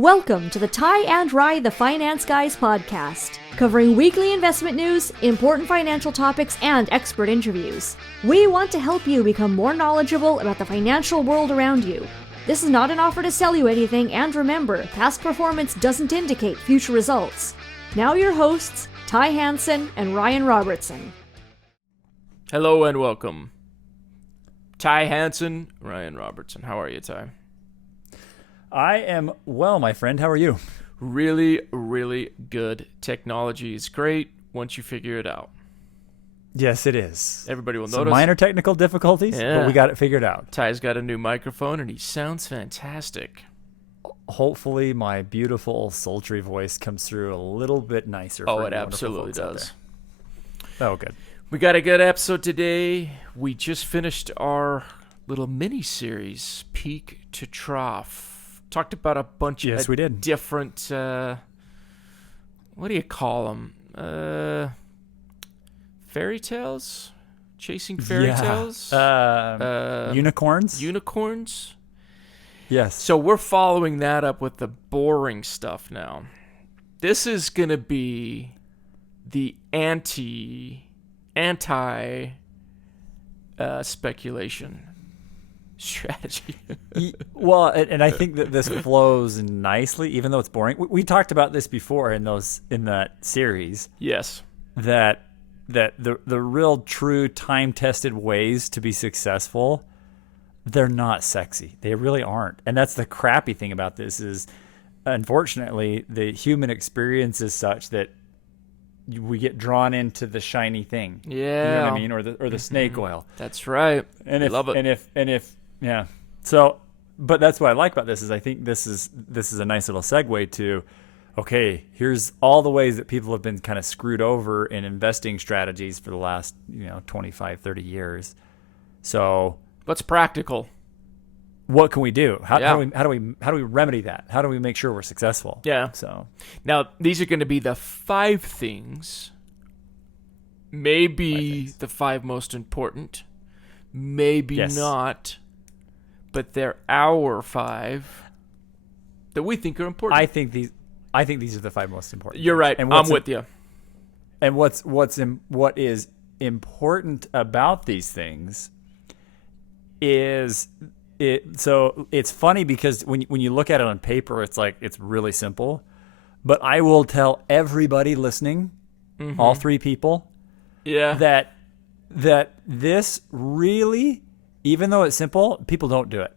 Welcome to the Ty and Rye the Finance Guys podcast, covering weekly investment news, important financial topics, and expert interviews. We want to help you become more knowledgeable about the financial world around you. This is not an offer to sell you anything, and remember, past performance doesn't indicate future results. Now your hosts, Ty Hansen and Ryan Robertson. Hello and welcome. Ty Hansen, Ryan Robertson. How are you, Ty? I am well, my friend. How are you? Really, really good. Technology is great once you figure it out. Yes, it is. Everybody will Some notice. minor technical difficulties, but we got it figured out. Ty's got a new microphone and he sounds fantastic. Hopefully my beautiful, sultry voice comes through a little bit nicer. Oh, for it you wonderful absolutely folks out does. there. Oh, good. We got a good episode today. We just finished our little mini-series, Peak to Trough. Talked about a bunch Yes, of we did. different, what do you call them? Fairy tales? Chasing fairy tales? Unicorns? Unicorns? Yes. So we're following that up with the boring stuff now. This is going to be the anti speculation strategy. Well, and I think that this flows nicely, even though it's boring. We talked about this before in that series. Yes. That the real true time-tested ways to be successful, they're not sexy. They really aren't. And that's the crappy thing about this is, unfortunately, the human experience is such that we get drawn into the shiny thing. Yeah. You know what I mean? Or the snake oil. That's right. And Love it. And if yeah. So, but that's what I like about this is I think this is a nice little segue to, okay, here's all the ways that people have been kind of screwed over in investing strategies for the last, 25, 30 years. So, What's practical? what can we do? How Yeah. do we remedy that? How do we make sure we're successful? Yeah. So, Now, these are going to be the 5 things, maybe the 5 most important, maybe Yes. not, but they're our 5 that we think are important. I think these are the 5 most important. You're right. And I'm with you. And what is important about these things is so it's funny because when you look at it on paper, it's like it's really simple. But I will tell everybody listening, all 3 people, Yeah. that this really, even though it's simple, people don't do it.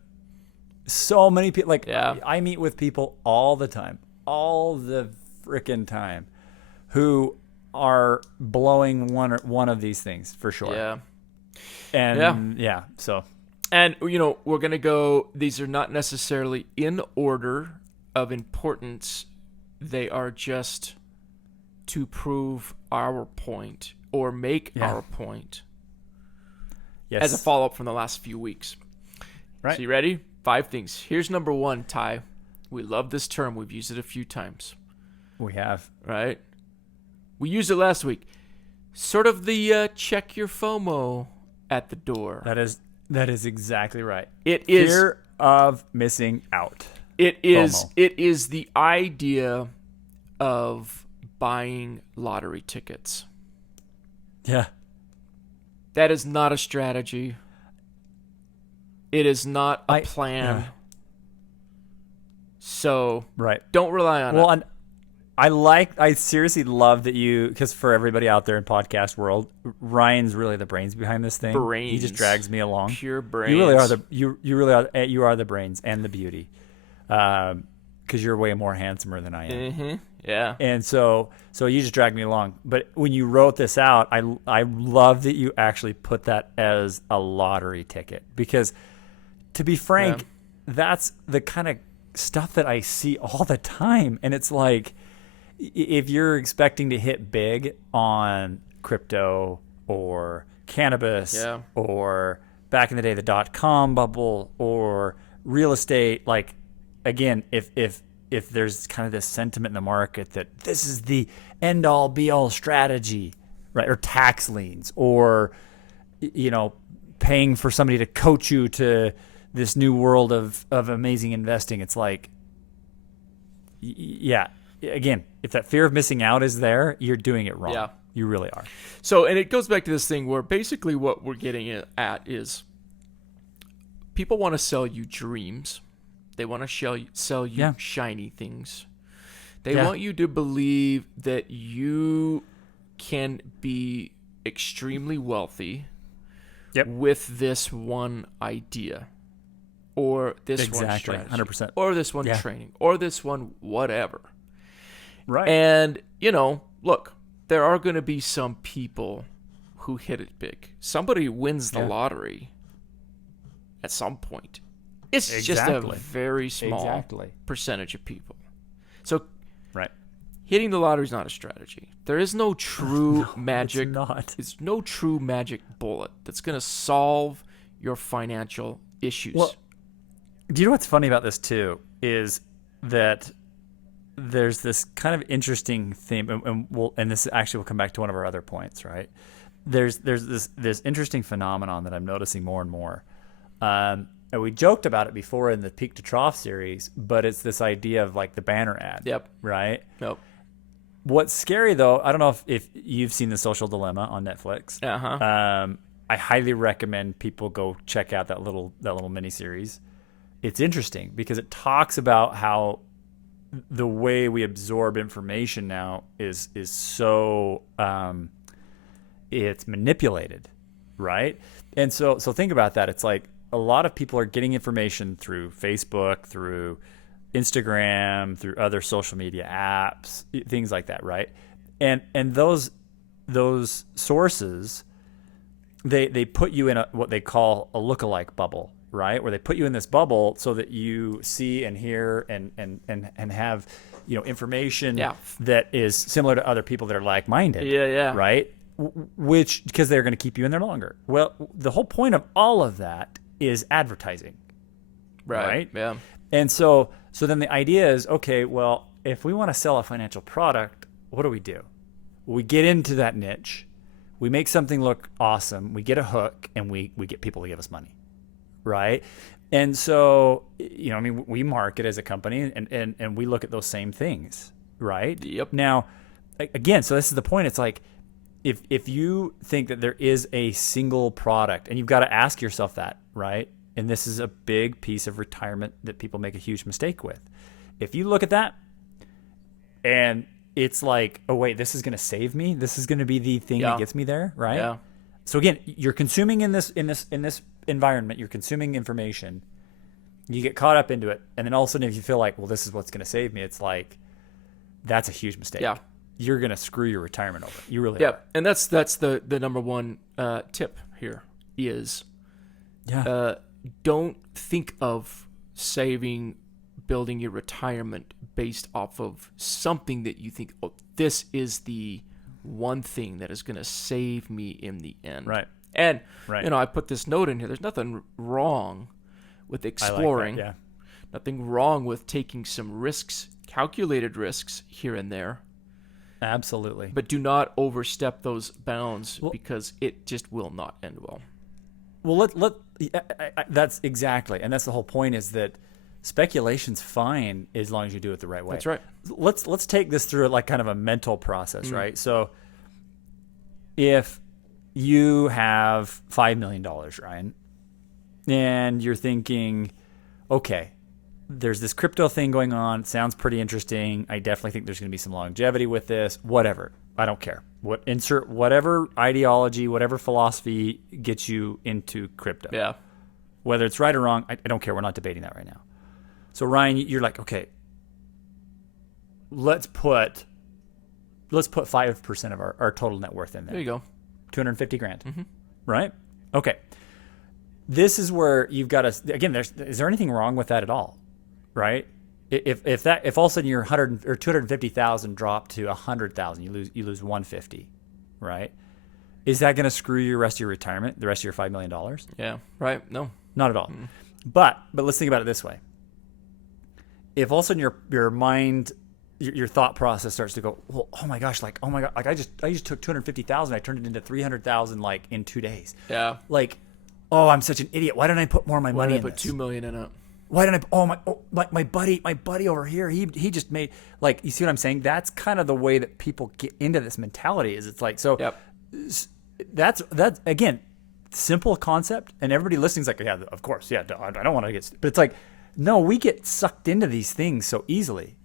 So many people, I meet with people all the time, all the frickin' time, who are blowing one of these things for sure. Yeah. And so And, we're going to go, these are not necessarily in order of importance. They are just to prove our point or make our point. yes, As a follow-up from the last few weeks. right. So you ready? 5 things. Here's number 1, Ty. We love this term. We've used it a few times. We have. Right? We used it last week. Sort of the check your FOMO at the door. That is exactly right. It is. Fear of missing out. It is. FOMO. It is the idea of buying lottery tickets. Yeah. That is not a strategy. It is not a plan. yeah. So Right. don't rely on it. Well, and I seriously love that because for everybody out there in podcast world, Ryan's really the brains behind this thing. Brains. He just drags me along. Pure brains. You really are you are the brains and the beauty, because you're way more handsomer than I am. Mm-hmm. Yeah. And so you just drag me along. But when you wrote this out, I love that you actually put that as a lottery ticket because, to be frank, that's the kind of stuff that I see all the time, and it's like, if you're expecting to hit big on crypto or cannabis or back in the day the .com bubble or real estate, like, again, if there's kind of this sentiment in the market that this is the end all be all strategy, right? Or tax liens or paying for somebody to coach you to this new world of amazing investing. It's like, yeah. Again, if that fear of missing out is there, you're doing it wrong. Yeah. You really are. So, and it goes back to this thing where basically what we're getting at is people want to sell you dreams. They want to sell you shiny things. They want you to believe that you can be extremely wealthy with this one idea or this one strategy 100%. or this one training or this one whatever. Right. And, look, there are going to be some people who hit it big. Somebody wins the lottery at some point. It's just a very small percentage of people. So hitting the lottery is not a strategy. There is no true magic. It's not. It's no true magic bullet that's going to solve your financial issues. Well, do you know what's funny about this too is that there's this kind of interesting theme, and this actually will come back to one of our other points, right? There's this interesting phenomenon that I'm noticing more and more. And we joked about it before in the Peak to Trough series, but it's this idea of like the banner ad. Yep. Right? Nope. What's scary though, I don't know if you've seen The Social Dilemma on Netflix. I highly recommend people go check out that little miniseries. It's interesting because it talks about how the way we absorb information now is so it's manipulated, right? And so think about that. It's like a lot of people are getting information through Facebook, through Instagram, through other social media apps, things like that, right? And those sources, they put you in what they call a lookalike bubble, right? Where they put you in this bubble so that you see and hear and have information that is similar to other people that are like-minded. Yeah. Right? Which because they're going to keep you in there longer. Well, the whole point of all of that is advertising. Right? Yeah. And so then the idea is, okay, well, if we want to sell a financial product, what do? We get into that niche, we make something look awesome, we get a hook, and we get people to give us money, right? And so, we market as a company, and we look at those same things, right? Yep. Now, again, so this is the point. It's like, if you think that there is a single product, and you've got to ask yourself that, right? And this is a big piece of retirement that people make a huge mistake with. If you look at that and it's like, oh wait, this is going to save me. This is going to be the thing that gets me there, right? Yeah. So again, you're consuming in this environment, you're consuming information. You get caught up into it, and then all of a sudden if you feel like, well, this is what's going to save me, it's like that's a huge mistake. Yeah. You're going to screw your retirement over. You really are. Yeah. And that's the number one tip here is don't think of building your retirement based off of something that you think, oh, this is the one thing that is going to save me in the end. Right. And, I put this note in here. There's nothing wrong with exploring. I like that, Nothing wrong with taking some risks, calculated risks here and there. Absolutely. But do not overstep those bounds because it just will not end well. Well, that's exactly, and that's the whole point, is that speculation's fine as long as you do it the right way. That's right. Let's take this through like kind of a mental process, right? So if you have $5 million, Ryan, and you're thinking, okay, there's this crypto thing going on. It sounds pretty interesting. I definitely think there's going to be some longevity with this. Whatever. I don't care. Insert whatever ideology, whatever philosophy gets you into crypto. Yeah. Whether it's right or wrong, I don't care. We're not debating that right now. So Ryan, you're like, okay, let's put 5% of our total net worth in there. There you go. $250,000. Mm-hmm. Right? Okay. This is where you've got to, again, is there anything wrong with that at all? Right? If all of a sudden your 100 or 250,000 drop to 100,000, you lose 150, right? Is that going to screw your rest of your retirement, the rest of your $5 million? Yeah. Right. No. Not at all. Mm. But let's think about it this way. If all of a sudden your mind, your thought process starts to go, well, oh my gosh, like, oh my God, like I just took 250,000, I turned it into 300,000 like in 2 days. Yeah. Like, oh, I'm such an idiot. Why didn't I put more of my money in this? Why did I put $2 million in it? why didn't I? My buddy over here, he just made, like, you see what I'm saying? That's kind of the way that people get into this mentality. Is it's like, so Yep. that's again, simple concept, and everybody listening's like, yeah, of course, yeah, I don't want to get, but it's like, no, we get sucked into these things so easily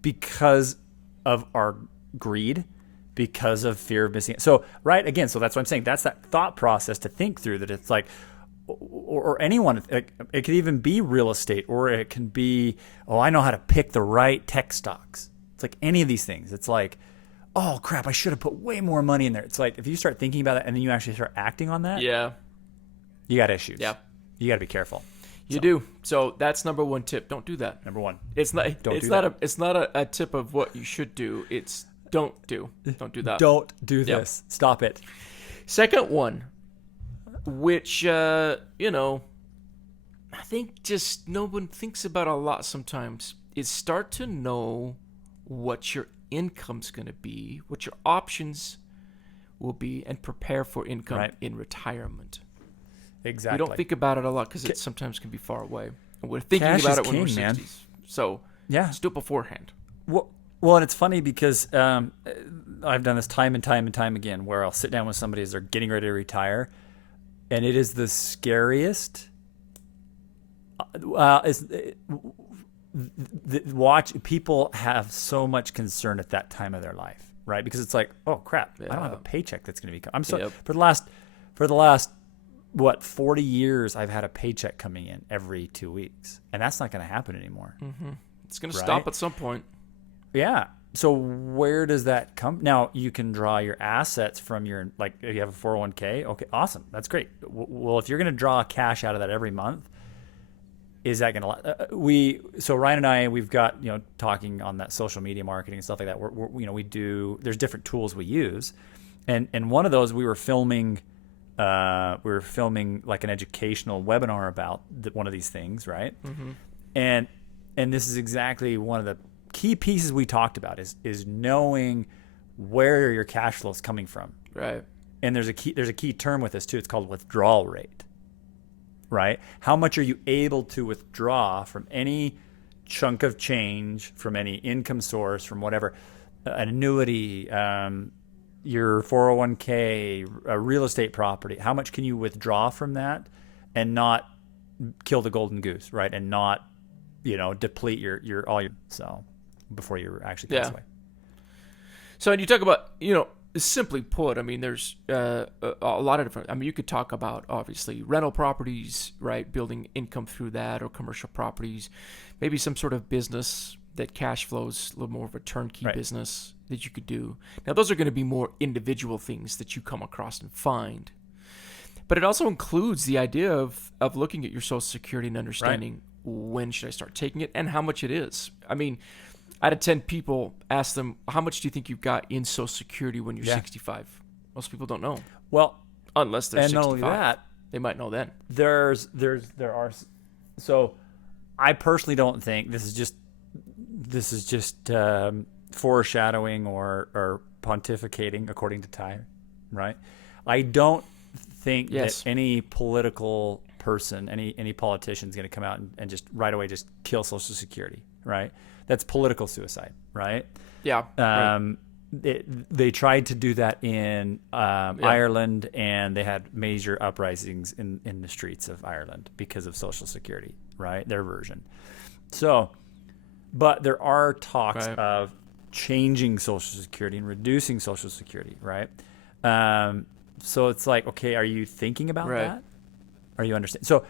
because of our greed, because of fear of missing it. So, right, again, so that's what I'm saying. That's that thought process to think through, that it's like, or anyone, it could even be real estate, or it can be, oh, I know how to pick the right tech stocks. It's like any of these things. It's like, oh crap, I should have put way more money in there. It's like, if you start thinking about it and then you actually start acting on that, Yeah. you got issues. Yeah. You got to be careful. You do. So that's number one tip. Don't do that. Number one. It's not. Don't It's do not that. a. It's not a tip of what you should do. It's don't do. Don't do that. Don't do this. Stop it. Second one, which I think just no one thinks about a lot sometimes, is start to know what your income's going to be, what your options will be, and prepare for income in retirement. Exactly. We don't think about it a lot because it sometimes can be far away. And we're thinking Cash about is it when we're king, man. 60s. So Yeah. let's do it beforehand. Well, and it's funny because I've done this time and time and time again, where I'll sit down with somebody as they're getting ready to retire, and it is the scariest. Watch people have so much concern at that time of their life, right? Because it's like, oh crap, I don't have a paycheck that's going to be. I'm so for the last what 40 years, I've had a paycheck coming in every 2 weeks, and that's not going to happen anymore. It's going to stop at some point. Yeah. So where does that come? Now, you can draw your assets from your, like, if you have a 401k. Okay, awesome. That's great. Well, if you're going to draw cash out of that every month, is that going to, so Ryan and I, we've got, talking on that social media marketing and stuff like that. There's different tools we use. And one of those, we were filming like an educational webinar about one of these things. Right. And this is exactly one of the key pieces we talked about is knowing where your cash flow is coming from. Right. And there's a key term with this too. It's called withdrawal rate. Right? How much are you able to withdraw from any chunk of change, from any income source, from whatever, an annuity, your 401k, a real estate property? How much can you withdraw from that and not kill the golden goose, right? And not, deplete your all your before you actually pass away. So, and you talk about, simply put, I mean, there's a lot of different, you could talk about, obviously, rental properties, right? Building income through that, or commercial properties, maybe some sort of business that cash flows, a little more of a turnkey business that you could do. Now, those are going to be more individual things that you come across and find. But it also includes the idea of looking at your Social Security and understanding when should I start taking it and how much it is. I mean, out of 10 people, ask them, how much do you think you've got in Social Security when you're 65? Most people don't know. Well, unless they're 65. And not only that, they might know then. So I personally don't think this is just foreshadowing or pontificating according to Ty, right? I don't think that any political person, any politician is going to come out and just right away just kill Social Security, right? That's political suicide, right? Yeah. They tried to do that in Ireland, and they had major uprisings in the streets of Ireland because of Social Security, right? Their version. So, but there are talks of changing Social Security and reducing Social Security, right? So it's like, okay, are you thinking about that? Are you understand? So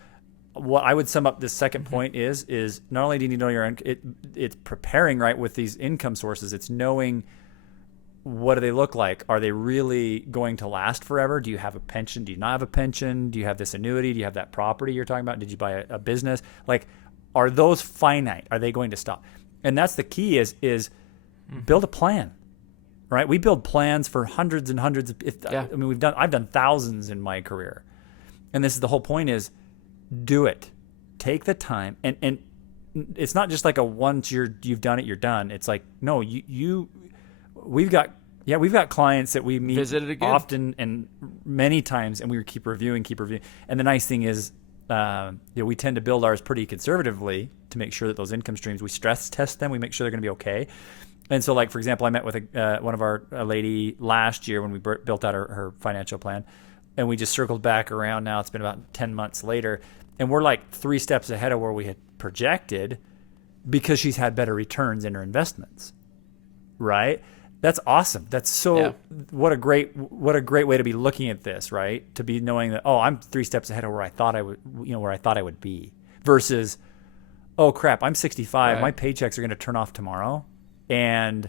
what I would sum up this second point is not only do you need to know your it's preparing right with these income sources. It's knowing what do they look like. Are they really going to last forever? Do you have a pension? Do you not have a pension? Do you have this annuity? Do you have that property you're talking about? Did you buy a business? Like, are those finite? Are they going to stop? And that's the key is build a plan, right? We build plans for hundreds and hundreds. I've done thousands in my career. And this is the whole point is do it. Take the time. And it's not just like a once you've done it, you're done. It's like, no, we've got clients that we meet often and many times, and we keep reviewing. And the nice thing is we tend to build ours pretty conservatively to make sure that those income streams, we stress test them, we make sure they're going to be okay. And so, like, for example, I met with a lady last year when we built out her financial plan, and we just circled back around now. It's been about 10 months later, and we're like 3 steps ahead of where we had projected because she's had better returns in her investments, right? That's awesome. That's so what a great way to be looking at this, right? To be knowing that, oh, I'm 3 steps ahead of where I thought I would be, versus, oh crap, I'm 65. Right. My paychecks are going to turn off tomorrow, and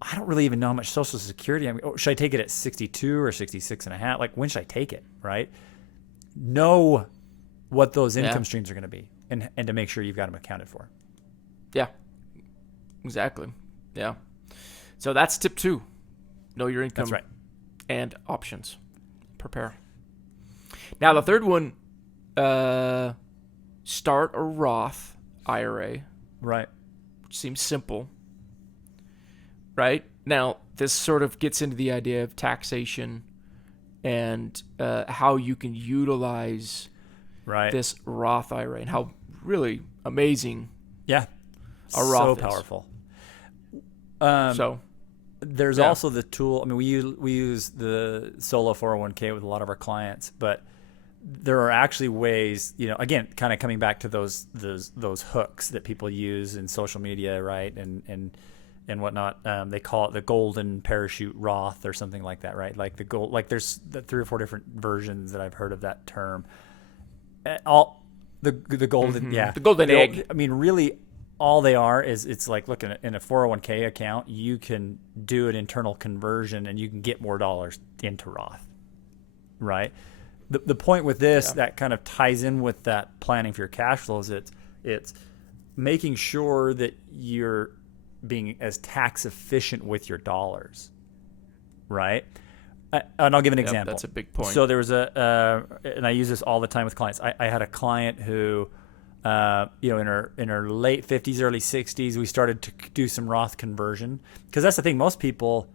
I don't really even know how much Social Security. I mean, should I take it at 62 or 66 and a half? Like, when should I take it, right? Know what those income streams are going to be, and to make sure you've got them accounted for. Yeah, exactly. Yeah. So that's tip 2. Know your income. That's right. And options. Prepare. Now, the third one, start a Roth IRA. Right. Which seems simple. Right? Now, this sort of gets into the idea of taxation and how you can utilize this Roth IRA, and how really amazing a Roth is. Powerful. There's also the tool. I mean, we use the solo 401k with a lot of our clients, but there are actually ways, again, kind of coming back to those hooks that people use in social media, right? And whatnot. They call it the golden parachute Roth or something like that, right? Like there's the 3 or 4 different versions that I've heard of that term. The golden, the golden egg. I mean, really, all they are is, it's like, look, in a 401k account, you can do an internal conversion and you can get more dollars into Roth, right? The point with this that kind of ties in with that planning for your cash flows, it's making sure that you're being as tax efficient with your dollars, right? And I'll give an example. That's a big point. So there was and I use this all the time with clients. I had a client who, in her late 50s, early 60s, we started to do some Roth conversion, because that's the thing. Most people,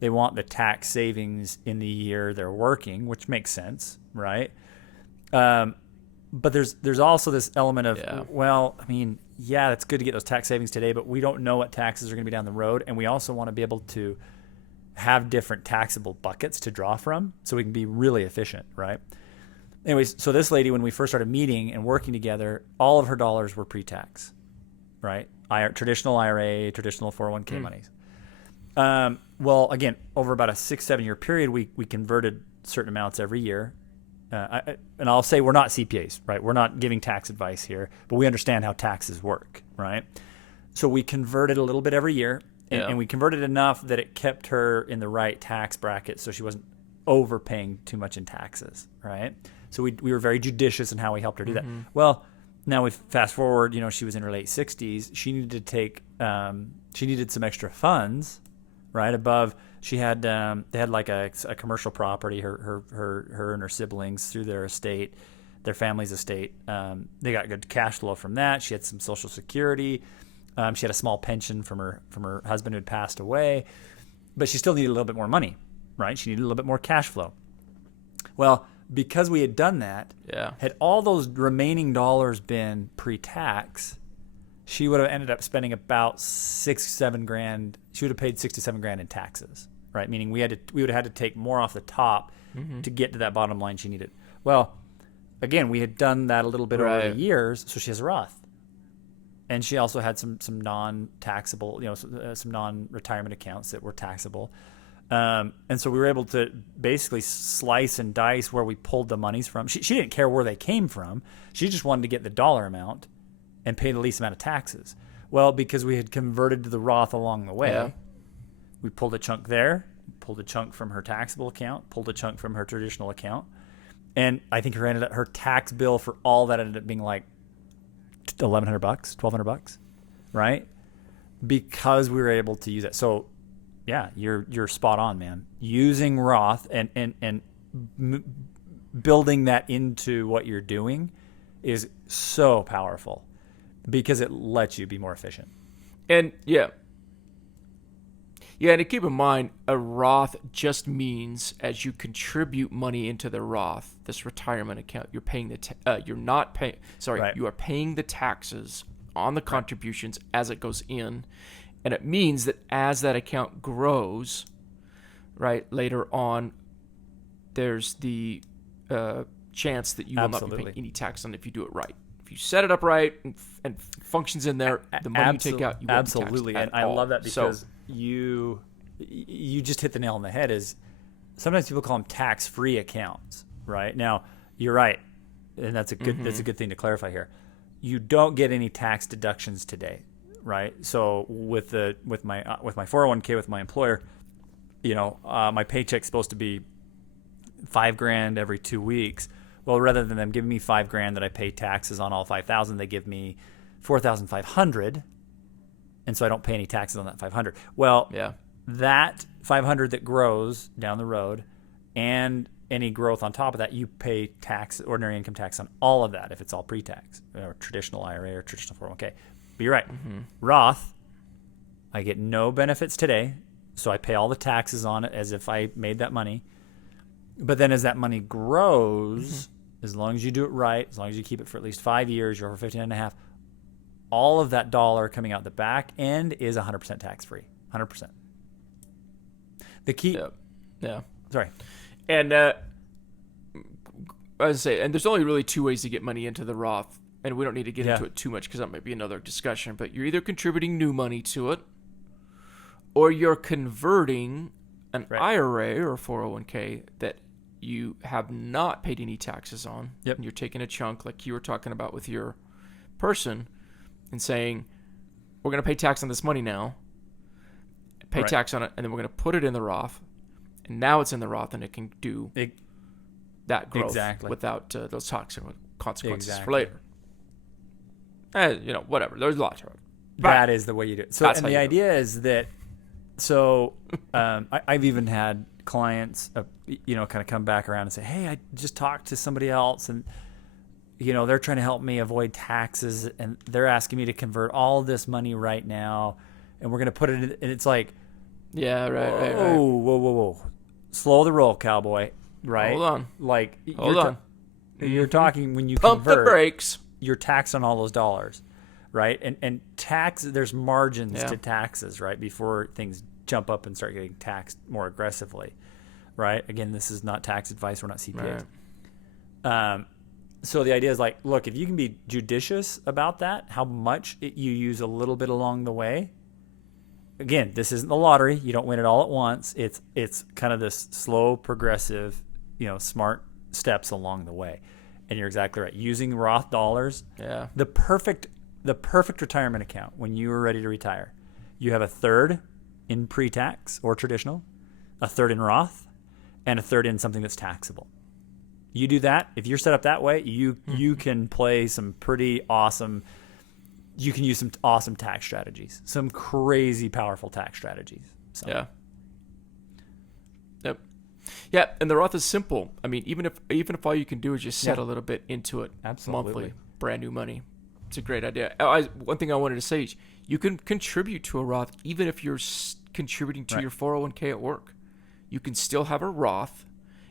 they want the tax savings in the year they're working, which makes sense, right? But there's also this element of, well, I mean, it's good to get those tax savings today, but we don't know what taxes are going to be down the road, and we also want to be able to have different taxable buckets to draw from so we can be really efficient, right? Anyways, so this lady, when we first started meeting and working together, all of her dollars were pre-tax, right? Traditional IRA, traditional 401k monies. Well, again, over about a 6-7 year period, we converted certain amounts every year. And I'll say we're not CPAs, right? We're not giving tax advice here, but we understand how taxes work, right? So we converted a little bit every year, and we converted enough that it kept her in the right tax bracket, so she wasn't overpaying too much in taxes, right? So we were very judicious in how we helped her do that. Well, now we fast forward, she was in her late 60s. She needed to take, she needed some extra funds, right? Above, she had, they had like a commercial property, her and her siblings, through their estate, their family's estate. They got good cash flow from that. She had some Social Security. She had a small pension from her husband who had passed away, but she still needed a little bit more money, right? She needed a little bit more cash flow. Well, because we had done that, had all those remaining dollars been pre-tax, she would have ended up spending about $6-7 She would have paid $6 to $7 grand in taxes, right? Meaning we would have had to take more off the top to get to that bottom line she needed. Well, again, we had done that a little bit over the years, so she has a Roth. And she also had some non-taxable, some non-retirement accounts that were taxable. And so we were able to basically slice and dice where we pulled the monies from. She didn't care where they came from. She just wanted to get the dollar amount and pay the least amount of taxes. Well, because we had converted to the Roth along the way, we pulled a chunk there, pulled a chunk from her taxable account, pulled a chunk from her traditional account. And I think her tax bill for all that ended up being like $1,100, $1,200, right? Because we were able to use it. So yeah, you're spot on, man. Using Roth and building that into what you're doing is so powerful because it lets you be more efficient. And Yeah, and to keep in mind, a Roth just means as you contribute money into the Roth, this retirement account, you're paying you are paying the taxes on the contributions as it goes in, and it means that as that account grows, right, later on, there's the chance that you will not be paying any tax on it if you do it right. If you set it up right and functions in there, the money you take out, you won't be taxed at I all. love that because you just hit the nail on the head. Is sometimes people call them tax-free accounts, right? Now you're right, and that's a good thing to clarify here. You don't get any tax deductions today, right? So with my 401k with my employer, my paycheck's supposed to be $5,000 every 2 weeks. Well, rather than them giving me $5,000 that I pay taxes on all 5,000, they give me 4,500, and so I don't pay any taxes on that 500. Well, that 500 that grows down the road, and any growth on top of that, you pay ordinary income tax on all of that if it's all pre-tax, or traditional IRA or traditional 401k. But you're right, Roth, I get no benefits today, so I pay all the taxes on it as if I made that money. But then as that money grows, as long as you do it right, as long as you keep it for at least 5 years, you're over 59.5, all of that dollar coming out the back end is 100% tax-free, 100%. The key... Yeah. Sorry. And as I say, and there's only really two ways to get money into the Roth, and we don't need to get into it too much because that might be another discussion, but you're either contributing new money to it, or you're converting an IRA or 401k that you have not paid any taxes on, and you're taking a chunk like you were talking about with your person and saying, we're going to pay tax on this money now, pay tax on it, and then we're going to put it in the Roth, and now it's in the Roth, and it can do that growth without those toxic consequences for later. Whatever. There's a lot to it. That is the way you do it. So, and the idea is that, I've even had clients, kind of come back around and say, hey, I just talked to somebody else, and, they're trying to help me avoid taxes, and they're asking me to convert all this money right now, and we're going to put it in, and it's like, right. Whoa. Slow the roll, cowboy. Right? Hold on. Like, You're talking when you pump convert, the brakes. You're taxed on all those dollars, right? And tax, there's margins to taxes, right? Before things jump up and start getting taxed more aggressively, right? Again, this is not tax advice. We're not CPAs. Right. So the idea is like, look, if you can be judicious about that, how much you use a little bit along the way. Again, this isn't the lottery. You don't win it all at once. It's kind of this slow, progressive, smart steps along the way. And you're exactly right. Using Roth dollars, the perfect retirement account when you are ready to retire. You have a third in pre-tax or traditional, a third in Roth, and a third in something that's taxable. You do that. If you're set up that way, you can play some pretty awesome. You can use some awesome tax strategies, some crazy powerful tax strategies. So. Yeah. Yep. Yeah, and the Roth is simple. I mean, even if all you can do is just set a little bit into it monthly, brand new money. It's a great idea. One thing I wanted to say is you can contribute to a Roth even if you're contributing to your 401k at work. You can still have a Roth,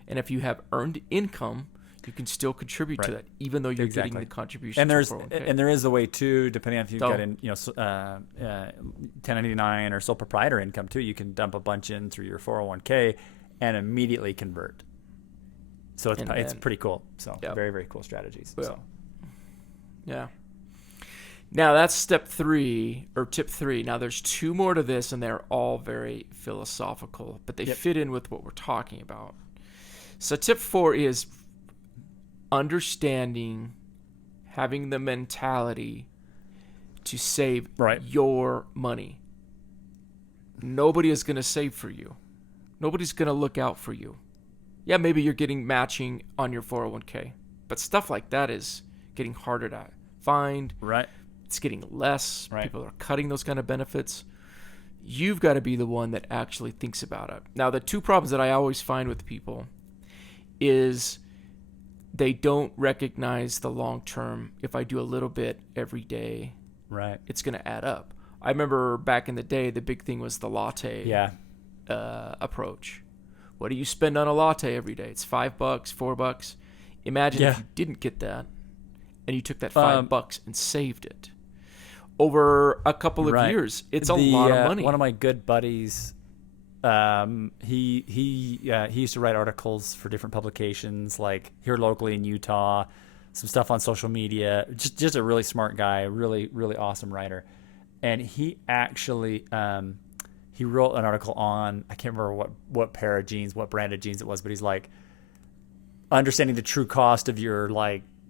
and if you have earned income, you can still contribute to that, even though you're getting the contribution. And there is a way too, depending on if you've got 1099 or sole proprietor income too. You can dump a bunch in through your 401k and immediately convert. So it's pretty cool. So very, very cool strategies. Well, yeah. Now that's step 3 or tip 3. Now there's 2 more to this, and they're all very philosophical, but they fit in with what we're talking about. So tip 4 is understanding, having the mentality to save your money. Nobody is going to save for you. Nobody's going to look out for you. Yeah, maybe you're getting matching on your 401k, but stuff like that is getting harder to find. Right. It's getting less. Right. People are cutting those kind of benefits. You've got to be the one that actually thinks about it. Now, the 2 problems that I always find with people is they don't recognize the long term. If I do a little bit every day, right, it's going to add up. I remember back in the day, the big thing was the latte. Yeah. approach. What do you spend on a latte every day? It's $5, $4. Imagine if you didn't get that, and you took that $5 and saved it over a couple of years. It's a lot of money. One of my good buddies, he used to write articles for different publications, like here locally in Utah, some stuff on social media. Just a really smart guy, really really awesome writer. And he actually he wrote an article on, I can't remember what pair of jeans, what brand of jeans it was, but he's like, understanding the true cost of your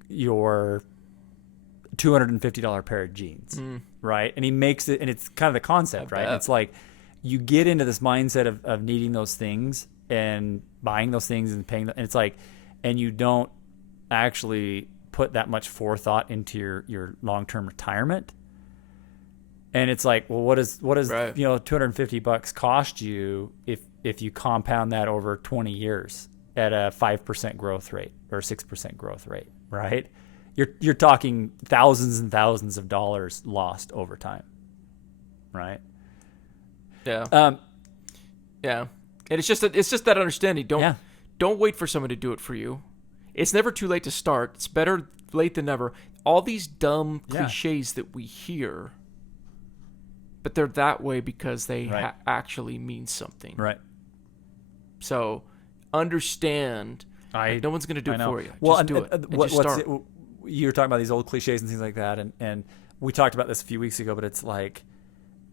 $250 pair of jeans, right? And he makes it, and it's kind of the concept, right? It's like you get into this mindset of needing those things and buying those things and paying them, and it's like, and you don't actually put that much forethought into your long-term retirement. And it's like, well, what does right. $250 cost you if you compound that over 20 years at a 5% growth rate or 6% growth rate, right? You're talking thousands and thousands of dollars lost over time, right? Yeah. Yeah. And it's just that understanding. Don't wait for someone to do it for you. It's never too late to start. It's better late than never. All these dumb cliches that we hear, but they're that way because they actually mean something. Right. So understand. No one's going to do it for you. Well, just do it. You were talking about these old cliches and things like that, and we talked about this a few weeks ago, but it's like,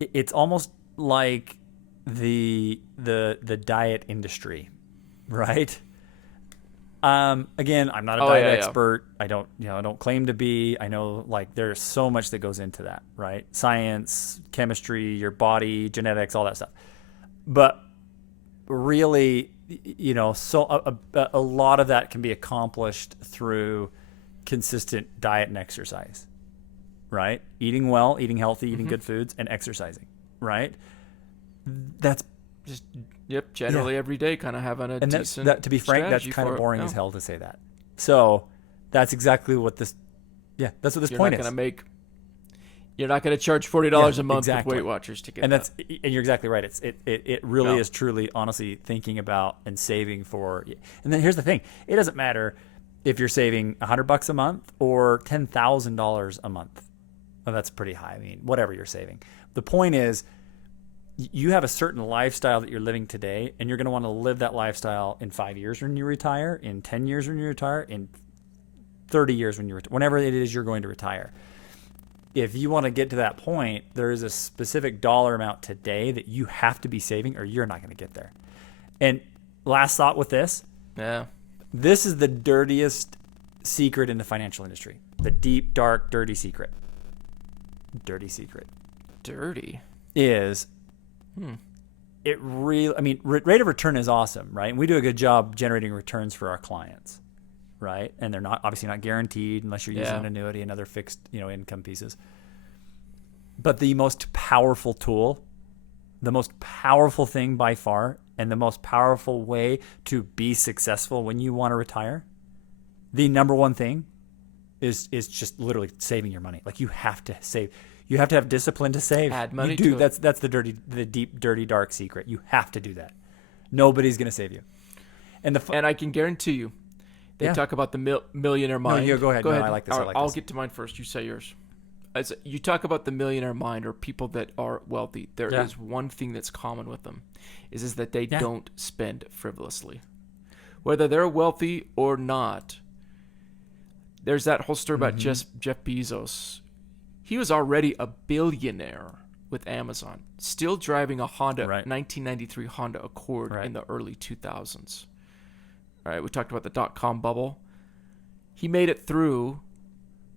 it's almost like the diet industry, right? Again, I'm not a diet expert. I don't claim to be. I know, like, there's so much that goes into that, right? Science, chemistry, your body, genetics, all that stuff. But really, so a lot of that can be accomplished through consistent diet and exercise, right? Eating well, eating healthy, eating good foods, and exercising, right? That's just generally every day, kind of having a and decent that, to be frank, that's kind of boring as hell to say that. So that's exactly what this that's what this point is. You're not going to charge $40 a month with Weight Watchers to get that. And you're exactly right. It really is truly, honestly, thinking about and saving for. And then here's the thing: it doesn't matter if you're saving $100 a month or $10,000 a month. Well, that's pretty high. I mean, whatever you're saving. The point is, you have a certain lifestyle that you're living today, and you're going to want to live that lifestyle in 5 years when you retire, in 10 years when you retire, in 30 years when you retire, whenever it is you're going to retire. If you want to get to that point, there is a specific dollar amount today that you have to be saving, or you're not going to get there. And last thought with this. Yeah. This is the dirtiest secret in the financial industry. The deep, dark, dirty secret. Dirty secret. Dirty? Is it really, I mean, rate of return is awesome, right? And we do a good job generating returns for our clients, right? And they're obviously not guaranteed unless you're using an annuity and other fixed, income pieces. But the most powerful tool, the most powerful thing by far, and the most powerful way to be successful when you want to retire, the number one thing is just literally saving your money. Like, you have to save. You have to have discipline to save. Add money to it. That's the deep, dirty, dark secret. You have to do that. Nobody's going to save you. And I can guarantee you, they talk about the millionaire mind. No, go ahead. Go ahead. I like this. I'll get to mine first. You say yours. As you talk about the millionaire mind, or people that are wealthy, there is one thing that's common with them, is that they don't spend frivolously. Whether they're wealthy or not, there's that whole story about Jeff Bezos. He was already a billionaire with Amazon, still driving a 1993 Honda Accord in the early 2000s. All right, we talked about the dot-com bubble. He made it through.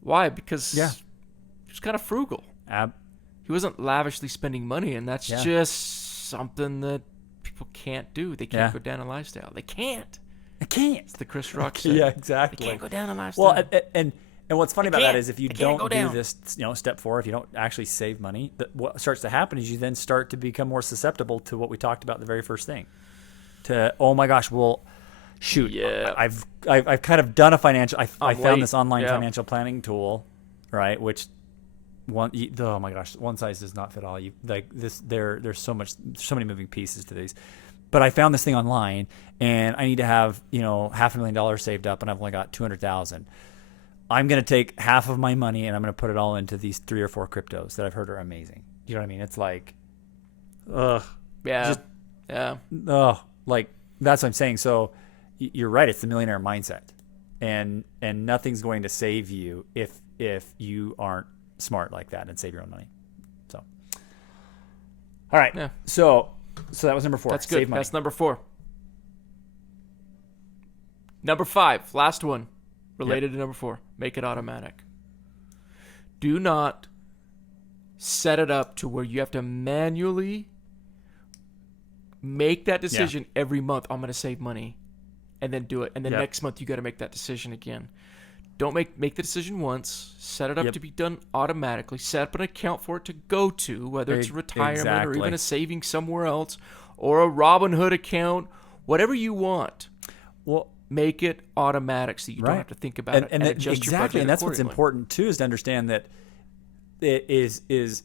Why? Because he was kind of frugal. He wasn't lavishly spending money, and that's just something that people can't do. They can't go down a lifestyle. They can't. It's the Chris Rock said. Yeah, exactly. They can't go down a lifestyle. Well, and what's funny about that is if you don't do this, step 4, if you don't actually save money, what starts to happen is you then start to become more susceptible to what we talked about the very first thing. To, oh my gosh, well, shoot, I've kind of done a financial. I found this online financial planning tool, right? Which oh my gosh, one size does not fit all. You like this. There's so many moving pieces to these. But I found this thing online, and I need to have $500,000 saved up, and I've only got $200,000. I'm gonna take half of my money and I'm gonna put it all into these 3 or 4 cryptos that I've heard are amazing. You know what I mean? It's like, yeah. Like that's what I'm saying. So you're right. It's the millionaire mindset, and nothing's going to save you if you aren't smart like that and save your own money. So, all right. Yeah. So that was number 4. That's good. Save money. That's number 4. Number 5, last one, related to number 4. Make it automatic. Do not set it up to where you have to manually make that decision every month. I'm going to save money, and then do it. And then next month you got to make that decision again. Don't make the decision once. Set it up to be done automatically. Set up an account for it to go to, whether it's retirement or even a saving somewhere else, or a Robinhood account, whatever you want. Well, make it automatic so you don't have to think about it and adjust your budget. And that's what's important too, is to understand that it is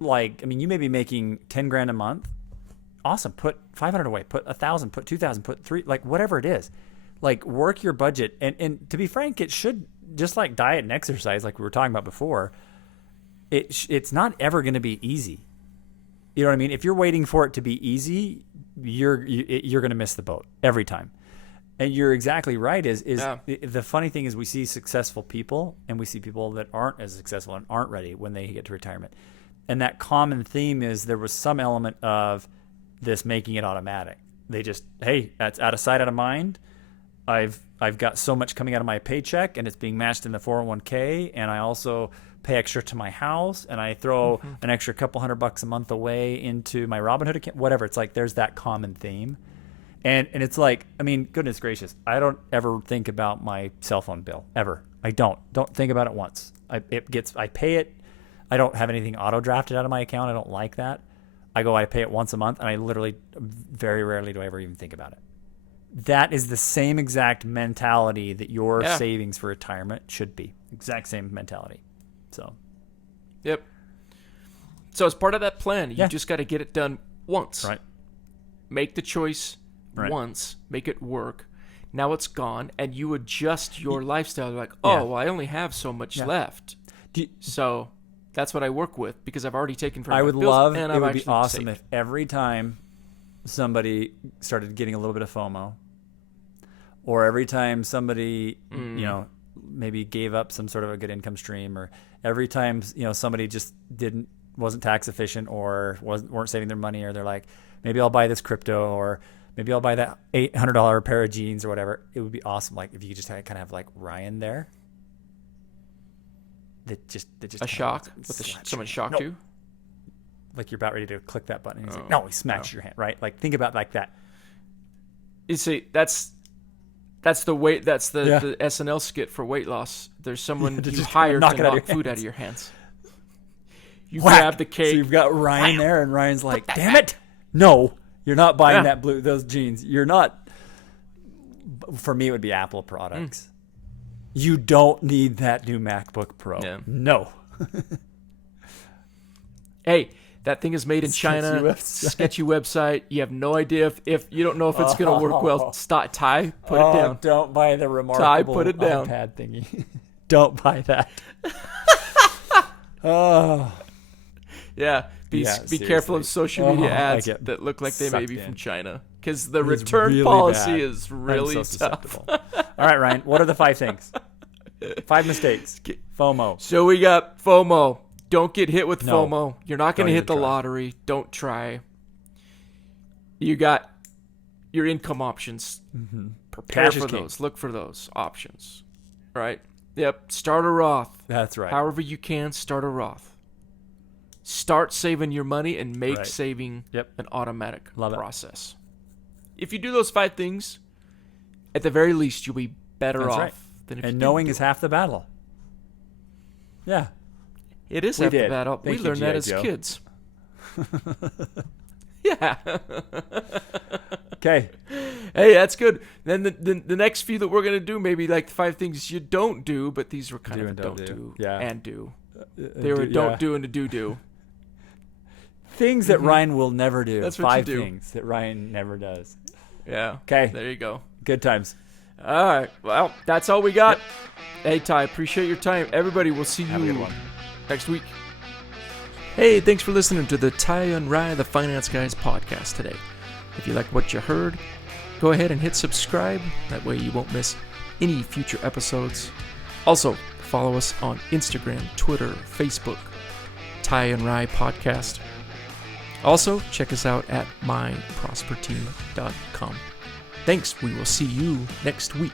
like, I mean, you may be making $10,000 a month. Awesome. Put 500 away. Put 1,000. Put 2,000. Put 3. Like whatever it is. Like work your budget, and to be frank, it should, just like diet and exercise, like we were talking about before. It's not ever going to be easy. You know what I mean? If you're waiting for it to be easy, you're going to miss the boat every time. And you're exactly right. The funny thing is we see successful people and we see people that aren't as successful and aren't ready when they get to retirement. And that common theme is there was some element of this making it automatic. They just, hey, that's out of sight, out of mind. I've got so much coming out of my paycheck, and it's being matched in the 401k, and I also pay extra to my house, and I throw an extra couple $100 a month away into my Robinhood account, whatever. It's like there's that common theme. And it's like, I mean, goodness gracious, I don't ever think about my cell phone bill, ever. I don't think about it once. I pay it. I don't have anything auto drafted out of my account. I don't like that. I pay it once a month, and I literally very rarely do I ever even think about it. That is the same exact mentality that your savings for retirement should be. Exact same mentality. So. Yep. So as part of that plan, you just got to get it done once. Right. Make the choice once. Make it work. Now it's gone, and you adjust your lifestyle. You're like, well, I only have so much left. So that's what I work with, because I've already taken from my bills, and it I've would be awesome saved. if every time somebody started getting a little bit of FOMO, or every time somebody, maybe gave up some sort of a good income stream, or every time, somebody just wasn't tax efficient or weren't saving their money, or they're like, maybe I'll buy this crypto, or maybe I'll buy that $800 pair of jeans or whatever. It would be awesome. Like if you could just kind of have like Ryan there. That just a shock with someone shocked you. Like you're about ready to click that button. And he's like, no, he smacks your hand, right? Like think about like that. You see, that's the weight. That's the SNL skit for weight loss. There's someone you hired to knock food out of your hands. You grab the cake. So you've got Ryan there, and Ryan's like, damn it. No, you're not buying those jeans. You're not. For me, it would be Apple products. You don't need that new MacBook Pro. Yeah. No. Hey, that thing is made in China. Sketchy website. You have no idea if you don't know if it's going to work well. Ty, put it down. Don't buy the remarkable put it down. iPad thingy. Don't buy that. Yeah. Be careful of social media ads that look like they may be from China, because the return policy is really tough. All right, Ryan, what are the 5 things? 5 mistakes. FOMO. So we got FOMO. Don't get hit with FOMO. You're not going to hit the lottery. Don't try. You got your income options. Prepare for those. Look for those options. Right? Yep. Start a Roth. That's right. However you can, start a Roth. Start saving your money and make saving an automatic process. If you do those 5 things, at the very least, you'll be better off than if you didn't. And knowing is half the battle. Yeah. It is half the battle. We learned that as kids. Yeah. Okay. Hey, that's good. Then the next few that we're going to do, maybe like the 5 things you don't do, but these were kind of don't do and do. They were don't do and a do. Things that Ryan will never do. That's what 5 you do. things that Ryan never does. Yeah. Okay. There you go. Good times. All right. Well, that's all we got. Hey, Ty, appreciate your time. Everybody, we'll see Have a good you one. next week. Hey, thanks for listening to the Ty and Rye, the Finance Guys podcast today. If you like what you heard, go ahead and hit subscribe. That way you won't miss any future episodes. Also, follow us on Instagram, Twitter, Facebook, Ty and Rye Podcast. Also, check us out at myprosperteam.com. Thanks. We will see you next week.